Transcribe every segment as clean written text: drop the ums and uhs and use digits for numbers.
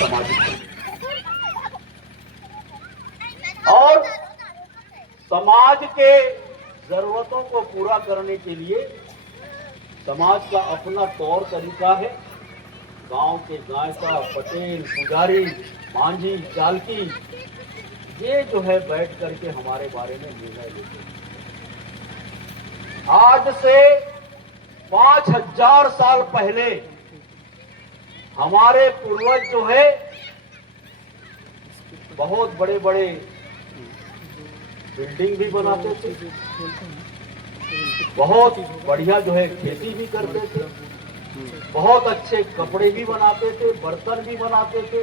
सामाजिक और समाज के जरूरतों को पूरा करने के लिए समाज का अपना तौर तरीका है। गांव के गायका, पटेल, पुजारी, मांझी, चालकी, ये जो है बैठ करके हमारे बारे में निर्णय लेते हैं। आज से 5000 साल पहले हमारे पूर्वज जो है बहुत बड़े बड़े बिल्डिंग भी बनाते थे, बहुत बढ़िया जो है खेती भी करते थे, बहुत अच्छे कपड़े भी बनाते थे, बर्तन भी बनाते थे,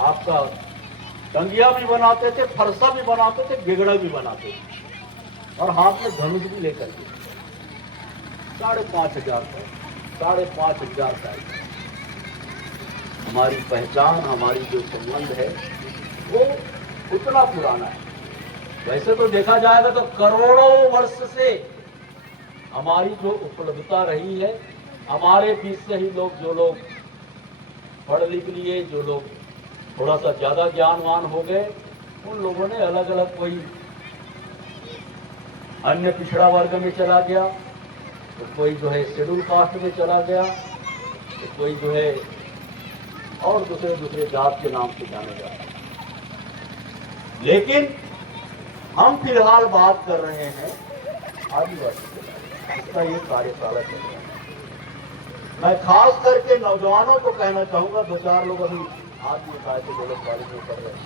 आपका टंगिया भी बनाते थे, फरसा भी बनाते थे, गिगड़ा भी बनाते थे और हाथ में धनुष भी लेकर के 5,500 साल हमारी पहचान, हमारी जो संबंध है वो उतना पुराना है। वैसे तो देखा जाएगा तो करोड़ों वर्ष से हमारी जो उपलब्धता रही है, हमारे बीच से ही लोग, जो लोग पढ़ लिख लिए, जो लोग थोड़ा सा ज्यादा ज्ञानवान हो गए, उन लोगों ने अलग अलग, कोई अन्य पिछड़ा वर्ग में चला गया, तो कोई जो है शेड्यूल कास्ट में चला गया, तो कोई जो है और दूसरे दूसरे जात के नाम से जाने जाता। लेकिन हम फिलहाल बात कर रहे हैं आदिवासी के बारे में। इसका ये कार्यशाला चल रहा है। मैं खास करके नौजवानों को कहना चाहूंगा, 2-4 लोग अभी हाथ में उठाए थे, 2 लोग कॉलेज में पढ़ रहे हैं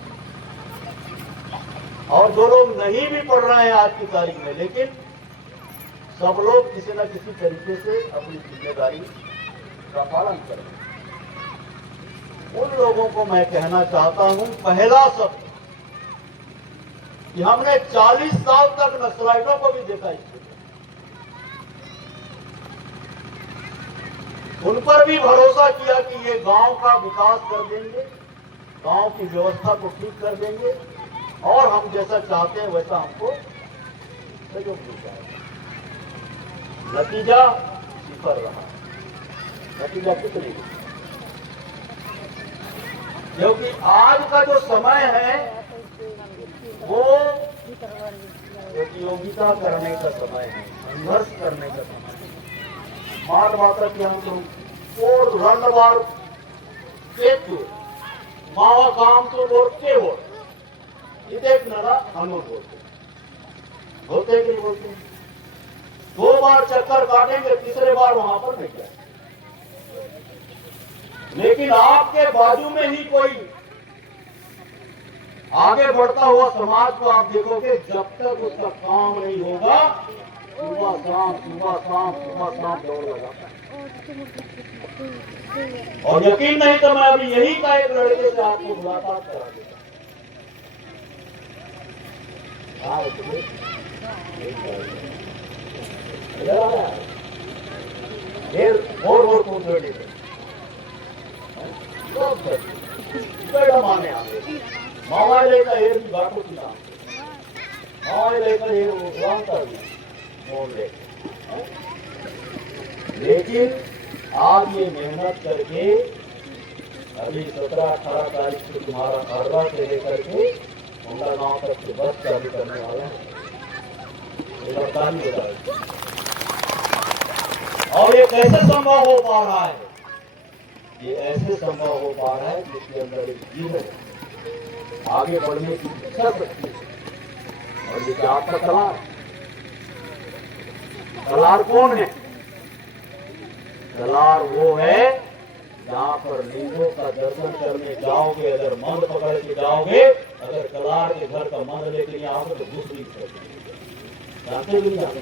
और 2 लोग नहीं भी पढ़ रहे हैं आज की तारीख में, लेकिन सब लोग किसी न किसी तरीके से अपनी जिम्मेदारी का पालन करें। उन लोगों को मैं कहना चाहता हूं, पहला शब्द कि हमने 40 साल तक नक्सलाइटों को भी देखा, उन पर भी भरोसा किया कि ये गांव का विकास कर देंगे, गांव की व्यवस्था को ठीक कर देंगे और हम जैसा चाहते हैं वैसा हमको सहयोग मिल जाएगा। नतीजा सिफर रहा। नतीजा कितने, क्योंकि आज का जो समय है वो प्रतियोगिता करने का समय है, संघर्ष करने का समय है। मार माता की हम लोग रंडवार मावा काम तो बोलते हो, ये देखना हम लोग बोलते कि नहीं बोलते। 2 बार चक्कर काटेंगे, तीसरे बार वहां पर नहीं जाए। लेकिन आपके बाजू में ही कोई आगे बढ़ता हुआ समाज को आप देखोगे, जब तक उसका काम नहीं होगा, सुबह शाम दौड़ लगाता है। और यकीन नहीं तो मैं अभी यही का एक लड़के से आपको मुलाकात करा देता। और कौन लड़े माने आगे मावाई लेकर हेर भी घाटो की नाम, मावाई लेकर हेर उठवाता भी मोड़ ले। लेकिन आप ये मेहनत करके अभी 17-18 तारीख से तुम्हारा अर्रा से लेकर के उनका गांव तक से बस चालू करने वाला है, और ये कैसे संभव हो पा रहा है? ये ऐसे संभव हो पा रहा है जिसके अंदर एक जीवन है, आगे बढ़ने की इच्छा शक्ति है। और ये क्या आपका कलार? कलार कौन है? कलार वो है जहां पर लिंगों का दर्शन करने जाओगे, अगर मंद पकड़ के जाओगे, अगर कलार के घर का मंद लेके नहीं आओगे तो दूसरी जानते भी नहीं जानते।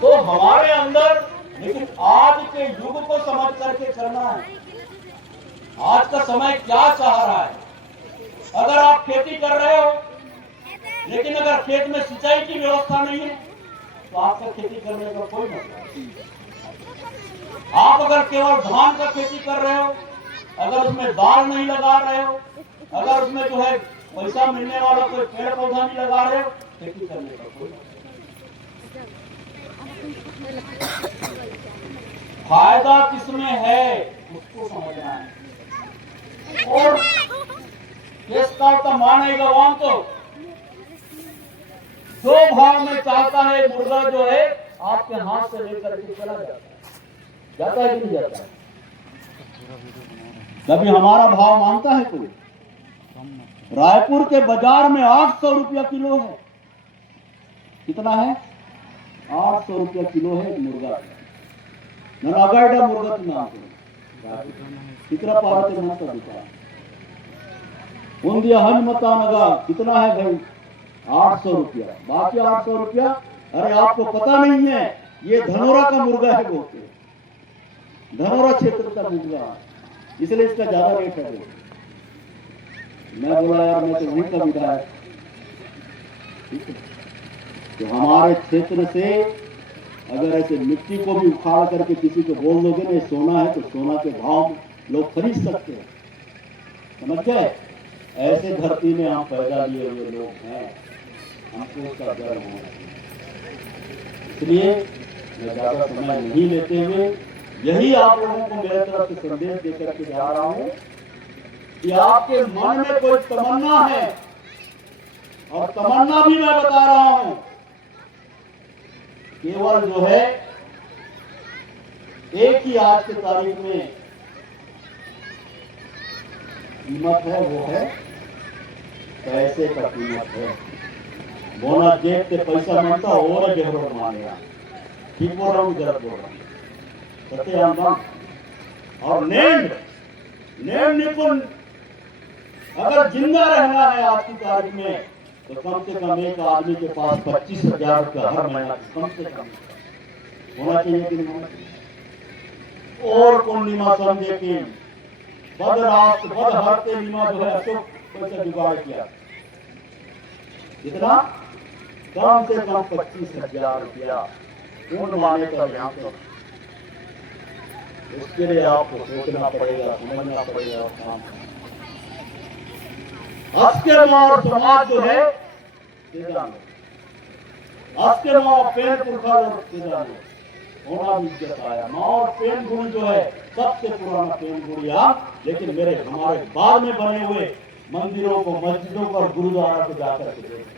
तो हमारे अंदर, लेकिन आज के युग को समझ करके चलना है। आज का समय क्या चाह रहा है? अगर आप खेती कर रहे हो, लेकिन अगर खेत में सिंचाई की व्यवस्था नहीं है तो आपका खेती करने का कोई मतलब नहीं। आप अगर केवल धान का खेती कर रहे हो, अगर उसमें दाल नहीं लगा रहे हो, अगर उसमें जो है पैसा मिलने वाला कोई पेड़ पौधा नहीं लगा रहे हो, खेती करने का कोई मतलब नहीं। फायदा किसमें है उसको समझना है। और किसका तो मानेगा वहां तो दो भाव में चाहता है मुर्गा जो है आपके हाथ से लेकर के चला जाता है कि नहीं जाता है? कभी हमारा भाव मानता है कोई? रायपुर के बाजार में 800 रुपया किलो है। कितना है? 800 रुपया किलो है मुर्गा। नगाड़ा मुर्गा के नाम से कितना पारते मन का दुकान उन्दिया हन मता नगा कितना है भाई? 800 रुपया। बाकी 800 रुपया अरे आपको पता नहीं है ये धनोरा का मुर्गा है बोलते हैं। धनोरा क्षेत्र का मुर्गा इसलिए इसका ज्यादा रेट है। मैं बोला यार मैं तो वहीं का विधायक, ठीक है, तो हमारे क्षेत्र से अगर ऐसे मिट्टी को भी उखाड़ करके किसी को बोल दोगे ना सोना है तो सोना के भाव लोग खरीद सकते हैं। समझ गए? ऐसे धरती में हम पैदा लिए हुए लोग हैं, हमको उसका गर्व होना चाहिए। इसलिए मैं ज्यादा समय नहीं लेते हुए यही आप लोगों को मेरे तरफ से संदेश देकर के जा रहा हूं कि आपके मन में कोई तमन्ना है, और तमन्ना भी मैं बता रहा हूं, केवल जो है एक ही आज की तारीख में कीमत है, वो है पैसे का कीमत है। बोना जेब से पैसा मिलता और जरूर मानेगा। ठीक बोल रहा हूँ, जरा बोल रहा हूँ सत्य। और नेम निपुण अगर जिंदा रहना है आज की तारीख में तो कम से कम एक आदमी के पास 25,000 रुपया हर महीना कम से कम होना चाहिए कि नहीं होना चाहिए? और पूर्णिमा समझे कि बद हरते नीमा जो है अशोक पैसा जुगाड़ किया। कितना? कम से कम 25,000 रुपया पूर्ण माने का यहाँ पर। उसके लिए आपको सोचना पड़ेगा, समझना पड़ेगा। अस्केमा और समाज जो है अस्केमा पेन पुरखा होना भी इज्जत आया। माँ और पेन गुड़ी जो है सबसे पुराना पेन गुड़िया, लेकिन मेरे हमारे बाद में बने हुए मंदिरों को, मस्जिदों को और गुरुद्वारा को जाकर के देखें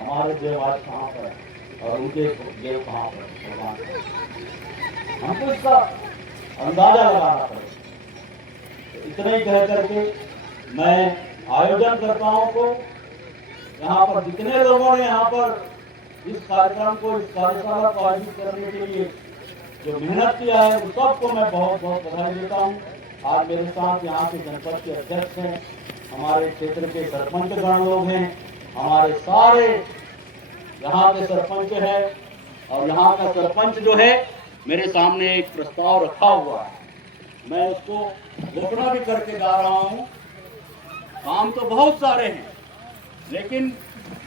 हमारे देव आज कहाँ पर है और उनके देव कहाँ पर भगवान। हमको इसका अंदाजा लगाना पड़ेगा। इतना ही कह करके मैं आयोजन करताओं को, यहाँ पर जितने लोगों ने यहाँ पर इस कार्यक्रम को, इस कार्यशाला को आयोजित करने के लिए जो मेहनत किया है, उन सबको मैं बहुत बहुत बधाई देता हूँ। आज मेरे साथ यहाँ के जनपद के अध्यक्ष हैं, हमारे क्षेत्र के सरपंच गण लोग हैं, हमारे सारे यहाँ के सरपंच हैं, और यहाँ का सरपंच जो है मेरे सामने एक प्रस्ताव रखा हुआ है, मैं उसको घोषणा भी करके जा रहा हूँ। काम तो बहुत सारे हैं, लेकिन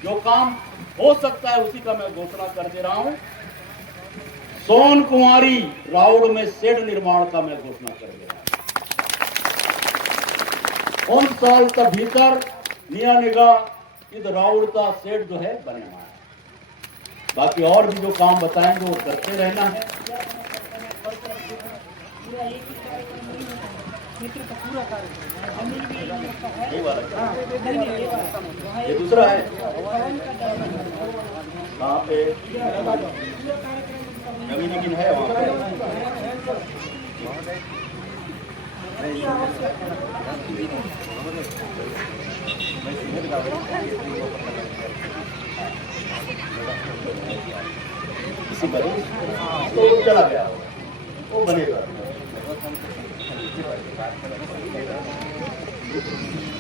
जो काम हो सकता है उसी का मैं घोषणा कर दे रहा हूं। सोन कुमारी राउड में शेड निर्माण का मैं घोषणा कर दे रहा हूं। 5 साल का भीतर निया निगाह इस राउड का शेड जो है बनेगा। बाकी और भी जो काम बताएंगे वो करते रहना है। ये दूसरा है कहाँ पे जमीन है वहाँ पे। इसी पर तो चला गया वो बनेगा।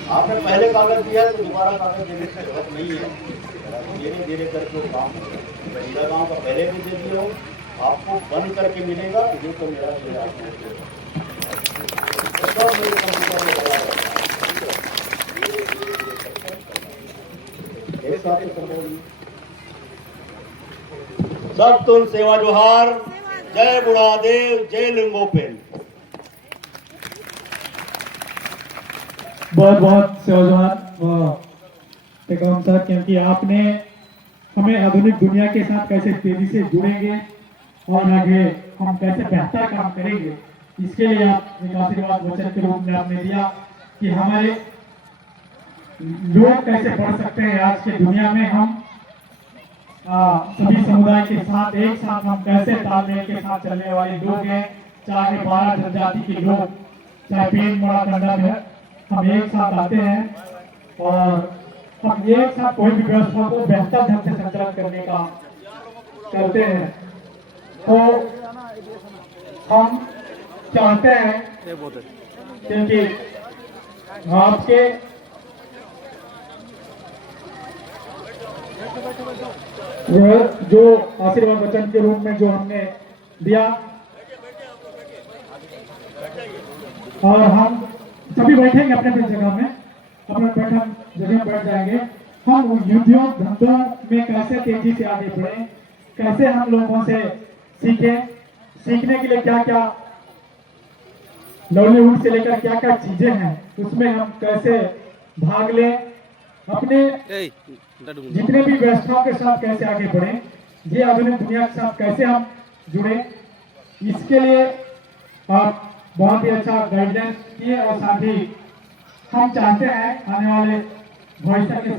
आपने पहले कागज दिया है तो दोबारा कागज देने की जरूरत नहीं है। धीरे धीरे करके काम बनेगा। गाँव का पहले भी दे दिया हो, आपको बंद करके मिलेगा। ये तो मेरा सब तुम सेवा जोहार। जय बुढ़ादेव, जय लिंगोपेन। बहुत बहुत सेवाजवान टेकम सर, क्योंकि आपने हमें आधुनिक दुनिया के साथ कैसे तेजी से जुड़ेंगे और आगे हम कैसे बेहतर काम करेंगे, इसके लिए आप एक आशीर्वाद वचन के रूप में आपने दिया कि हमारे लोग कैसे बढ़ सकते हैं। आज के दुनिया में हम सभी समुदाय के साथ एक साथ हम कैसे तालमेल के साथ चलने वाले लोग हैं, चाहे 12 जनजाति के लोग, चाहे पेन मोड़ा कंडा में, हम एक साथ आते हैं और हम एक साथ कोई भी व्यवस्था को बेहतर ढंग से संचालित करने का करते हैं। तो हम चाहते हैं क्योंकि आपके जो आशीर्वाद वचन के रूप में जो हमने दिया, और हम सभी बैठेंगे अपने अपने जगह में, अपने बैठक जगह बैठ जाएंगे। हम उद्योग धंधों में कैसे तेजी से आगे बढ़े, कैसे हम लोगों से सीखें, सीखने के लिए क्या क्या लाइवलीहुड से लेकर क्या क्या चीजें हैं, उसमें हम कैसे भाग लें, अपने जितने भी व्यवस्थाओं के साथ कैसे आगे बढ़े, ये आधुनिक दुनिया के साथ कैसे हम जुड़े, इसके लिए आप बहुत ही अच्छा गाइडेंस किए। और साथ ही हम चाहते हैं आने वाले भविष्य के